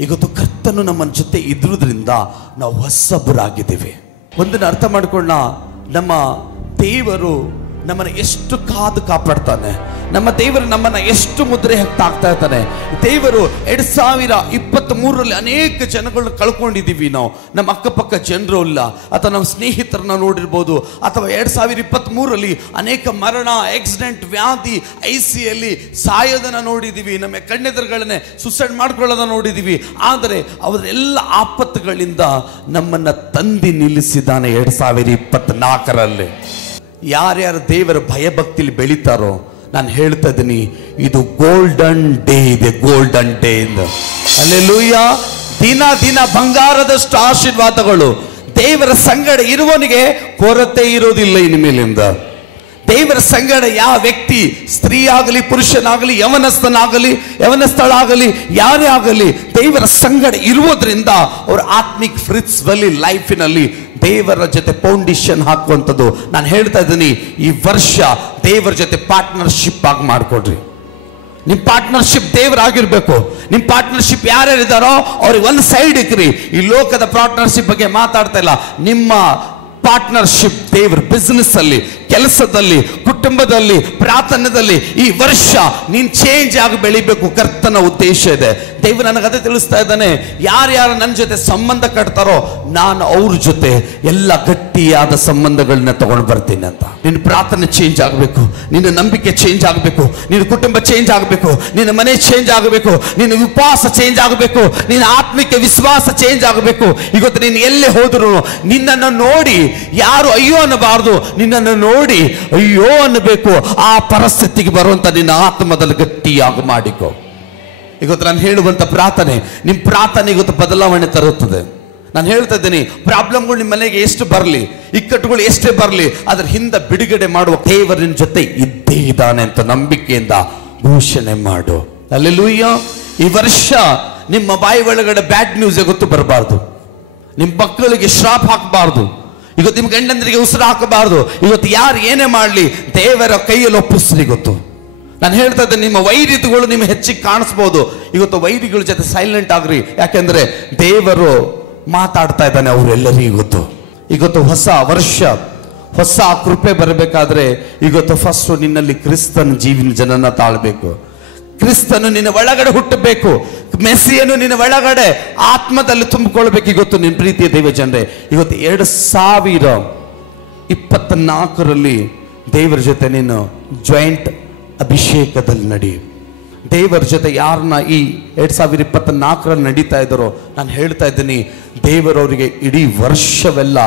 ಇವತ್ತು ಕರ್ತನು ನಮ್ಮ ಜೊತೆ ಇದ್ರುವುದರಿಂದ ನಾವು ಹೊಸಬರಾಗಿದ್ದೇವೆ. ಒಂದನ್ನು ಅರ್ಥ ಮಾಡಿಕೊಳ್ಳೋಣ, ನಮ್ಮ ದೇವರು ನಮ್ಮನ್ನು ಎಷ್ಟು ಕಾಪಾಡ್ತಾನೆ. ನಮ್ಮ ದೇವರು ನಮ್ಮನ್ನು ಎಷ್ಟು ಮುದ್ರೆ ಹಾಕ್ತಾ ಇರ್ತಾನೆ. ದೇವರು 2023ರಲ್ಲಿ ಅನೇಕ ಜನಗಳನ್ನ ಕಳ್ಕೊಂಡಿದ್ದೀವಿ ನಾವು. ನಮ್ಮ ಅಕ್ಕಪಕ್ಕ ಜನರು ಇಲ್ಲ, ಅಥವಾ ನಮ್ಮ ಸ್ನೇಹಿತರನ್ನ ನೋಡಿರ್ಬೋದು, ಅಥವಾ 2023ರಲ್ಲಿ ಅನೇಕ ಮರಣ, ಆಕ್ಸಿಡೆಂಟ್, ವ್ಯಾಧಿ, ICಯಲ್ಲಿ ಸಾಯೋದನ್ನು ನೋಡಿದ್ದೀವಿ. ನಮ್ಮ ಕಣ್ಣೆದುರುಗಳನ್ನೇ ಸುಸೈಡ್ ಮಾಡ್ಕೊಳ್ಳೋದನ್ನ ನೋಡಿದ್ದೀವಿ. ಆದರೆ ಅವರೆಲ್ಲ ಆಪತ್ತುಗಳಿಂದ ನಮ್ಮನ್ನು ತಂದು ನಿಲ್ಲಿಸಿದ್ದಾನೆ 2024ರಲ್ಲಿ. ಯಾರ್ಯಾರು ದೇವರ ಭಯಭಕ್ತಿಲಿ ಬೆಳೀತಾರೋ, ನಾನು ಹೇಳ್ತಾ ಇದ್ದೀನಿ, ಇದು ಗೋಲ್ಡನ್ ಡೇ ಇದೆ, ಗೋಲ್ಡನ್ ಡೇ ಇಂದ. ಹಲ್ಲೆಲೂಯಾ. ದಿನ ದಿನ ಬಂಗಾರದಷ್ಟು ಆಶೀರ್ವಾದಗಳು. ದೇವರ ಸಂಗಡ ಇರುವವನಿಗೆ ಕೊರತೆ ಇರೋದಿಲ್ಲ ಇನ್ನು ಮೇಲಿಂದ. ದೇವರ ಸಂಗಡ ಯಾವ ವ್ಯಕ್ತಿ, ಸ್ತ್ರೀ ಆಗಲಿ, ಪುರುಷನಾಗಲಿ, ಯವನಸ್ಥಳಾಗಲಿ, ಯಾರೇ ಆಗಲಿ, ದೇವರ ಸಂಗಡ ಇರುವುದರಿಂದ ಅವರ ಆತ್ಮಿಕ್ ಫ್ರಿಟ್ಸ್ನಲ್ಲಿ, ಲೈಫಿನಲ್ಲಿ ದೇವರ ಜೊತೆ ಫೌಂಡೇಶನ್ ಹಾಕುವಂಥದ್ದು. ನಾನು ಹೇಳ್ತಾ ಇದ್ದೀನಿ, ಈ ವರ್ಷ ದೇವರ ಜೊತೆ ಪಾರ್ಟ್ನರ್ಶಿಪ್ ಆಗಿ ಮಾಡ್ಕೊಡ್ರಿ. ನಿಮ್ಮ ಪಾರ್ಟ್ನರ್ಶಿಪ್ ದೇವರಾಗಿರ್ಬೇಕು. ನಿಮ್ಮ ಪಾರ್ಟ್ನರ್ಶಿಪ್ ಯಾರ್ಯಾರಿದ್ದಾರೋ ಅವ್ರಿಗೆ ಒಂದು ಸೈಡ್ ಇಕ್ರಿ. ಈ ಲೋಕದ ಪಾರ್ಟ್ನರ್ಶಿಪ್ ಬಗ್ಗೆ ಮಾತಾಡ್ತಾ ಇಲ್ಲ. ನಿಮ್ಮ ಪಾರ್ಟ್ನರ್ಶಿಪ್ ದೇವರ ಬಿಸ್ನೆಸ್ ಅಲ್ಲಿ, ಕೆಲಸದಲ್ಲಿ, ಕುಟುಂಬದಲ್ಲಿ, ಪ್ರಾರ್ಥನೆಯಲ್ಲಿ ಈ ವರ್ಷ ನೀನು ಚೇಂಜ್ ಆಗಿ ಬೆಳಿಬೇಕು. ಕರ್ತನ ಉದ್ದೇಶ ಇದೆ. ದೇವರು ನನಗೆ ಅದೇ ತಿಳಿಸ್ತಾ ಇದ್ದಾನೆ, ಯಾರ್ಯಾರು ನನ್ನ ಜೊತೆ ಸಂಬಂಧ ಕಟ್ತಾರೋ ನಾನು ಅವ್ರ ಜೊತೆ ಎಲ್ಲ ಗಟ್ಟಿಯಾದ ಸಂಬಂಧಗಳನ್ನ ತಗೊಂಡು ಬರ್ತೀನಿ ಅಂತ. ನಿನ್ನ ಪ್ರಾರ್ಥನೆ ಚೇಂಜ್ ಆಗಬೇಕು, ನಿನ್ನ ನಂಬಿಕೆ ಚೇಂಜ್ ಆಗಬೇಕು, ನಿನ್ನ ಕುಟುಂಬ ಚೇಂಜ್ ಆಗಬೇಕು, ನಿನ್ನ ಮನೆ ಚೇಂಜ್ ಆಗಬೇಕು, ನಿನ್ನ ಉಪವಾಸ ಚೇಂಜ್ ಆಗಬೇಕು, ನಿನ್ನ ಆತ್ಮಿಕ ವಿಶ್ವಾಸ ಚೇಂಜ್ ಆಗಬೇಕು. ಇವತ್ತು ನೀನು ಎಲ್ಲೇ ಹೋದ್ರು ನಿನ್ನನ್ನು ನೋಡಿ ಯಾರು ಅಯ್ಯೋ ಅನ್ನಬಾರದು, ನಿನ್ನನ್ನು ನೋಡಿ ಅಯ್ಯೋ ಅನ್ನಬೇಕು. ಆ ಪರಿಸ್ಥಿತಿಗೆ ಬರುವಂತ ನಿನ್ನ ಆತ್ಮದಲ್ಲಿ ಗಟ್ಟಿಯಾಗಿ ಮಾಡಿಕೋ. ಇವತ್ತು ನಾನು ಹೇಳುವಂತ ಪ್ರಾರ್ಥನೆ, ನಿಮ್ಮ ಪ್ರಾರ್ಥನೆ ಇವತ್ತು ಬದಲಾವಣೆ ತರುತ್ತದೆ. ನಾನು ಹೇಳ್ತಾ ಇದ್ದೀನಿ, ಪ್ರಾಬ್ಲಮ್ಗಳು ನಿಮ್ಮ ಮನೆಗೆ ಎಷ್ಟು ಬರಲಿ, ಇಕ್ಕಟ್ಟುಗಳು ಎಷ್ಟೇ ಬರಲಿ, ಅದ್ರ ಹಿಂದೆ ಬಿಡುಗಡೆ ಮಾಡುವ ದೇವರಿನ ಜೊತೆ ಇದ್ದೇ ಇದ್ದಾನೆ ಅಂತ ನಂಬಿಕೆಯಿಂದ ಘೋಷಣೆ ಮಾಡು. ಹಲ್ಲೆಲೂಯಾ. ಈ ವರ್ಷ ನಿಮ್ಮ ಬಾಯಿ ಒಳಗಡೆ ಬ್ಯಾಡ್ ನ್ಯೂಸ್ ಇವತ್ತು ಬರಬಾರ್ದು. ನಿಮ್ಮ ಮಕ್ಕಳಿಗೆ ಶ್ರಾಪ್ ಹಾಕಬಾರ್ದು. ಇವತ್ತು ನಿಮ್ಮ ಗಂಡಂದರಿಗೆ ಉಸಿರು ಹಾಕಬಾರ್ದು. ಇವತ್ತು ಯಾರು ಏನೇ ಮಾಡಲಿ ದೇವರ ಕೈಯಲ್ಲಿ ಒಪ್ಪಿಸ್ರಿ. ಗೊತ್ತು, ನಾನು ಹೇಳ್ತಾ ಇದ್ದೇನೆ, ನಿಮ್ಮ ವೈರಿಗಳು ನಿಮ್ಗೆ ಹೆಚ್ಚಿಗೆ ಕಾಣಿಸ್ಬೋದು. ಇವತ್ತು ವೈರಿಗಳ ಜೊತೆ ಸೈಲೆಂಟ್ ಆಗ್ರಿ. ಯಾಕೆಂದ್ರೆ ದೇವರು ಮಾತಾಡ್ತಾ ಇದ್ದಾನೆ ಅವರೆಲ್ಲರಿಗೂ. ಇವತ್ತು ಹೊಸ ವರ್ಷ, ಹೊಸ ಕೃಪೆ ಬರಬೇಕಾದ್ರೆ ಇವತ್ತು ಫಸ್ಟ್ ನಿನ್ನಲ್ಲಿ ಕ್ರಿಸ್ತನ ಜನನ ತಾಳ್ಬೇಕು. ಕ್ರಿಸ್ತನು ನಿನ್ನ ಒಳಗಡೆ ಹುಟ್ಟಬೇಕು. ಮೆಸ್ಸಿಯನ್ನು ನಿನ್ನ ಒಳಗಡೆ ಆತ್ಮದಲ್ಲಿ ತುಂಬಿಕೊಳ್ಬೇಕು. ಇವತ್ತು ನಿನ್ನ ಪ್ರೀತಿಯ ದೇವ ಜನರೇ, ಇವತ್ತು 2024ರಲ್ಲಿ ದೇವರ ಜೊತೆ ನೀನು ಜಾಯಿಂಟ್ ಅಭಿಷೇಕದಲ್ಲಿ ನಡಿ. ದೇವರ ಜೊತೆ ಯಾರನ್ನ ಈ 2024ರಲ್ಲಿ ನಡೀತಾ ಇದ್ದಾರೋ, ನಾನು ಹೇಳ್ತಾ ಇದ್ದೀನಿ, ದೇವರವರಿಗೆ ಇಡೀ ವರ್ಷವೆಲ್ಲ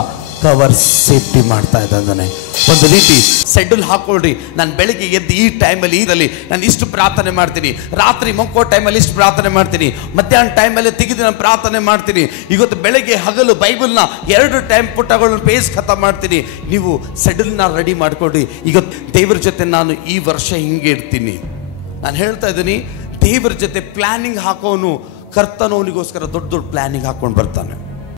ಕವರ್ ಸೇಫ್ಟಿ ಮಾಡ್ತಾ ಇದ್ದಾನೆ. ಒಂದು ರೀತಿ ಶೆಡ್ಯೂಲ್ ಹಾಕೊಳ್ರಿ. ನಾನು ಬೆಳಿಗ್ಗೆ ಎದ್ದು ಈ ಟೈಮಲ್ಲಿ ಇರಲಿ ನಾನು ಇಷ್ಟು ಪ್ರಾರ್ಥನೆ ಮಾಡ್ತೀನಿ, ರಾತ್ರಿ ಮಕ್ಕೋ ಟೈಮಲ್ಲಿ ಇಷ್ಟು ಪ್ರಾರ್ಥನೆ ಮಾಡ್ತೀನಿ, ಮಧ್ಯಾಹ್ನ ಟೈಮಲ್ಲಿ ತೆಗೆದು ನಾನು ಪ್ರಾರ್ಥನೆ ಮಾಡ್ತೀನಿ. ಇವತ್ತು ಬೆಳಗ್ಗೆ ಹಗಲು ಬೈಬಲ್ನ 2 ಟೈಮ್ ಪುಟಗಳನ್ನ ಪೇಜ್ ಖತಮ್ ಮಾಡ್ತೀನಿ. ನೀವು ಶೆಡ್ಯೂಲ್ನ ರೆಡಿ ಮಾಡ್ಕೊಳ್ರಿ. ಈಗ ದೇವರ ಜೊತೆ ನಾನು ಈ ವರ್ಷ ಹಿಂಗೆ ಇರ್ತೀನಿ. ನಾನು ಹೇಳ್ತಾ ಇದ್ದೀನಿ, ದೇವರ ಜೊತೆ ಪ್ಲಾನಿಂಗ್ ಹಾಕೋನು ಕರ್ತನವನಿಗೋಸ್ಕರ ದೊಡ್ಡ ದೊಡ್ಡ ಪ್ಲಾನಿಂಗ್ ಹಾಕೊಂಡು ಬರ್ತಾನೆ.